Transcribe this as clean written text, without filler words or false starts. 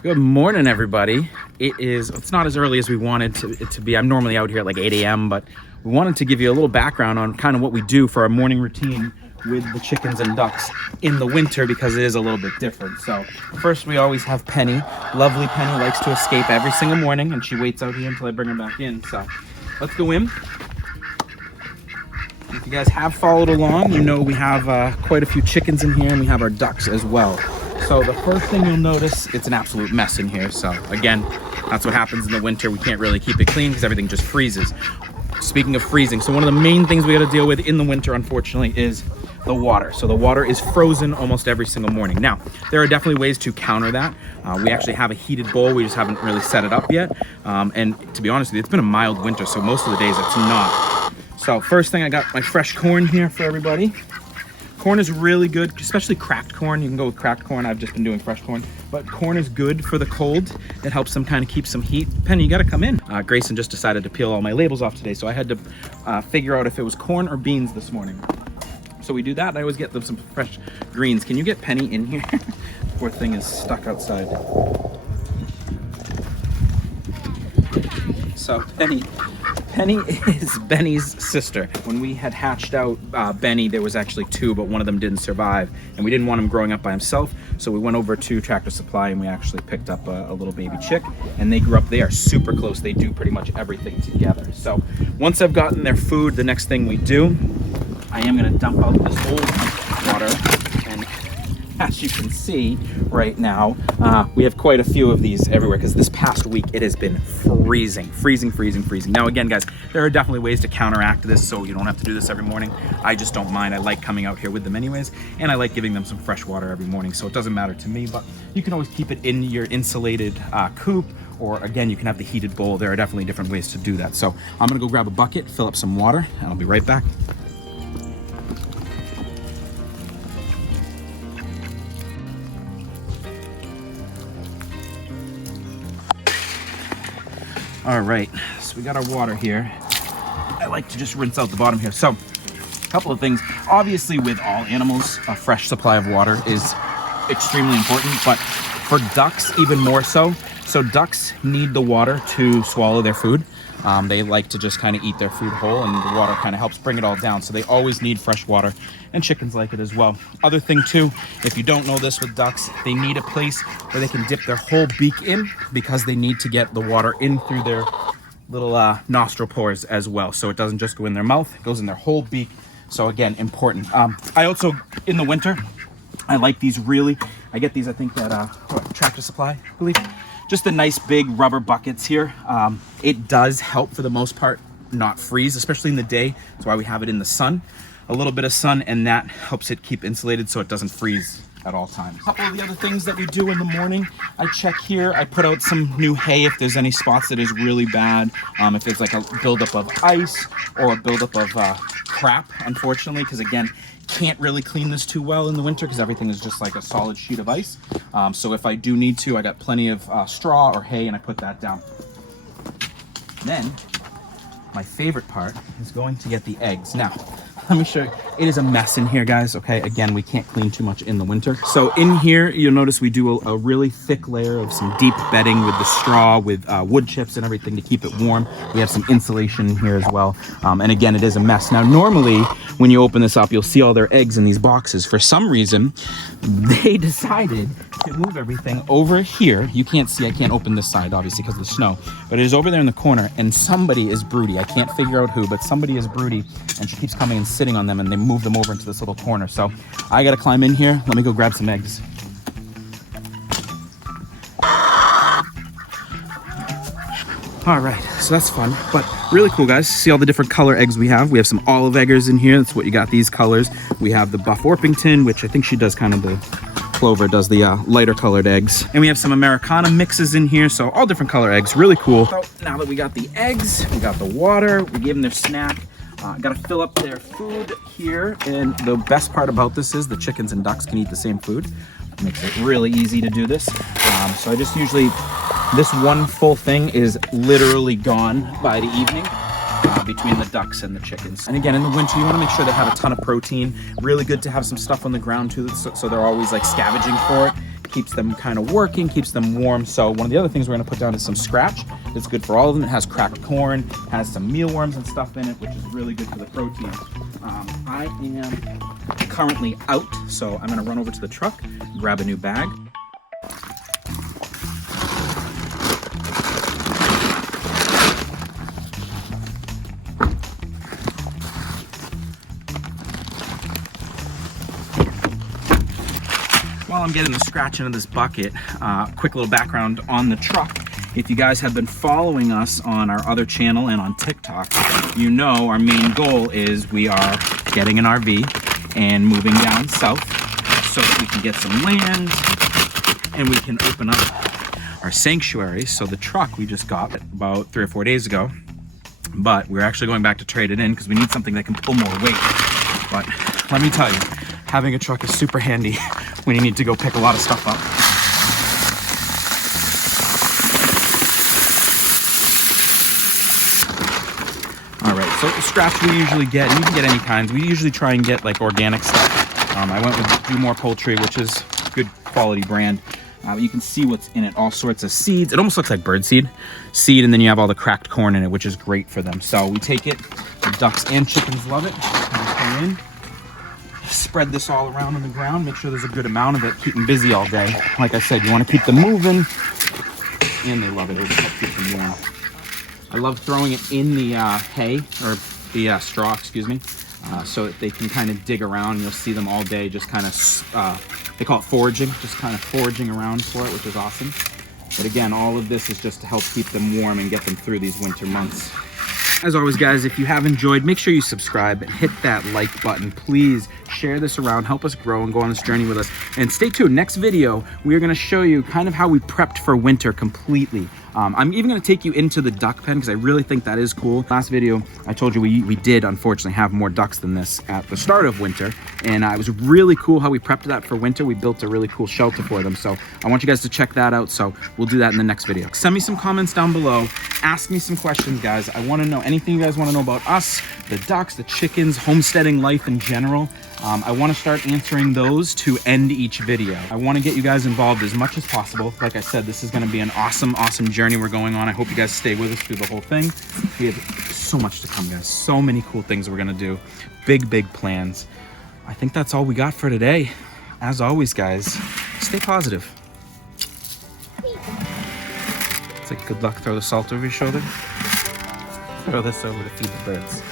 Good morning, everybody. It's not as early as we wanted it to be. I'm normally out here at like 8 a.m., but we wanted to give you a little background on kind of what we do for our morning routine with the chickens and ducks in the winter, because it is a little bit different. So first, we always have Penny. Lovely Penny likes to escape every single morning, and she waits out here until I bring her back in. So let's go in. If you guys have followed along, you know we have quite a few chickens in here, and we have our ducks as well. So the first thing you'll notice, it's an absolute mess in here. So again, that's what happens in the winter. We can't really keep it clean because everything just freezes. Speaking of freezing, so one of the main things we got to deal with in the winter, unfortunately, is the water. So the water is frozen almost every single morning. Now, there are definitely ways to counter that. We actually have a heated bowl. We just haven't really set it up yet. And to be honest with you, it's been a mild winter, so most of the days it's not. So first thing, I got my fresh corn here for everybody. Corn is really good, especially cracked corn. You can go with cracked corn. I've just been doing fresh corn. But corn is good for the cold. It helps them kind of keep some heat. Penny, you gotta come in. Grayson just decided to peel all my labels off today, so I had to figure out if it was corn or beans this morning. So we do that. I always get them some fresh greens. Can you get Penny in here? Poor thing is stuck outside. So Penny is Benny's sister. When we had hatched out Benny, there was actually two, but one of them didn't survive, and we didn't want him growing up by himself, so we went over to Tractor Supply and we actually picked up a little baby chick, and they grew up. They are super close. They do pretty much everything together. So once I've gotten their food, the next thing we do, I am going to dump out this old water, and as you can see right now, we have quite a few of these everywhere because this past week it has been freezing. Now again, guys, there are definitely ways to counteract this, so you don't have to do this every morning. I just don't mind. I like coming out here with them anyways, and I like giving them some fresh water every morning, so it doesn't matter to me. But you can always keep it in your insulated coop, or again, you can have the heated bowl. There are definitely different ways to do that. So I'm gonna go grab a bucket, fill up some water, and I'll be right back. All right, so we got our water here. I like to just rinse out the bottom here. So a couple of things. Obviously, with all animals, a fresh supply of water is extremely important, but for ducks, even more so. So ducks need the water to swallow their food. They like to just kind of eat their food whole, and the water kind of helps bring it all down. So they always need fresh water, and chickens like it as well. Other thing too, if you don't know this with ducks, they need a place where they can dip their whole beak in, because they need to get the water in through their little nostril pores as well. So it doesn't just go in their mouth, it goes in their whole beak. So again, important. I also, in the winter, I like these I get these, I think, at Tractor Supply, I believe. Just the nice big rubber buckets here. It does help for the most part not freeze, especially in the day. That's why we have it in the sun. A little bit of sun, and that helps it keep insulated so it doesn't freeze at all times. A couple of the other things that we do in the morning, I check here. I put out some new hay if there's any spots that is really bad. If there's like a buildup of ice or a buildup of crap, unfortunately, because again, can't really clean this too well in the winter because everything is just like a solid sheet of ice. So if I do need to, I got plenty of straw or hay, and I put that down. Then my favorite part is going to get the eggs. Now, let me show you. It is a mess in here, guys. Okay, again, we can't clean too much in the winter. So in here, you'll notice we do a really thick layer of some deep bedding with the straw, with wood chips and everything to keep it warm. We have some insulation in here as well. And again, it is a mess. Now, normally, when you open this up, you'll see all their eggs in these boxes. For some reason, they decided to move everything over here. You can't see, I can't open this side, obviously, because of the snow. But it is over there in the corner, and somebody is broody. I can't figure out who, but somebody is broody, and she keeps coming and sitting on them, and they move them over into this little corner. So I gotta climb in here. Let me go grab some eggs. All right, so that's fun, but really cool, guys. See all the different color eggs we have. We have some olive eggers in here. That's what you got, these colors. We have the Buff Orpington, which I think she does kind of the Clover does the lighter colored eggs. And we have some Americana mixes in here, so all different color eggs, really cool. So now that we got the eggs, we got the water, we gave them their snack. Gotta fill up their food here, and the best part about this is the chickens and ducks can eat the same food. It makes it really easy to do this. So I just usually, this one full thing is literally gone by the evening. Between the ducks and the chickens. And again, in the winter, you want to make sure they have a ton of protein. Really good to have some stuff on the ground too, so they're always like scavenging for it. keeps them kind of working, keeps them warm. So one of the other things we're gonna put down is some scratch. It's good for all of them. It has cracked corn, has some mealworms and stuff in it, which is really good for the protein. I am currently out, so I'm gonna run over to the truck, grab a new bag. While I'm getting the scratch into this bucket, quick little background on the truck. If you guys have been following us on our other channel and on TikTok, you know our main goal is we are getting an RV and moving down south so that we can get some land and we can open up our sanctuary. So the truck we just got about 3 or 4 days ago, but we're actually going back to trade it in because we need something that can pull more weight. But let me tell you, having a truck is super handy when you need to go pick a lot of stuff up. All right, so the scraps we usually get, and you can get any kinds, we usually try and get like organic stuff. I went with Do More Poultry, which is a good quality brand. You can see what's in it, all sorts of seeds. It almost looks like birdseed seed, and then you have all the cracked corn in it, which is great for them. So we take it, the ducks and chickens love it. Come in, spread this all around on the ground, make sure there's a good amount of it, keep them busy all day. Like I said, you want to keep them moving, and they love it. It'll help keep them warm. I love throwing it in the hay, or the straw, excuse me, so that they can kind of dig around. You'll see them all day just kind of, they call it foraging, just kind of foraging around for it, which is awesome. But again, all of this is just to help keep them warm and get them through these winter months. As always, guys, if you have enjoyed, make sure you subscribe, hit that like button. Please share this around, help us grow and go on this journey with us. And stay tuned. Next video, we are going to show you kind of how we prepped for winter completely. I'm even going to take you into the duck pen because I really think that is cool. Last video, I told you we did unfortunately have more ducks than this at the start of winter. And it was really cool how we prepped that for winter. We built a really cool shelter for them. So I want you guys to check that out. So we'll do that in the next video. Send me some comments down below. Ask me some questions, guys. I want to know anything you guys want to know about us, the ducks, the chickens, homesteading life in general. I want to start answering those to end each video. I want to get you guys involved as much as possible. Like I said, this is going to be an awesome, awesome journey we're going on. I hope you guys stay with us through the whole thing. We have so much to come, guys. So many cool things we're going to do. Big, big plans. I think that's all we got for today. As always, guys, stay positive. It's like good luck. Throw the salt over your shoulder. Throw this over to feed the birds.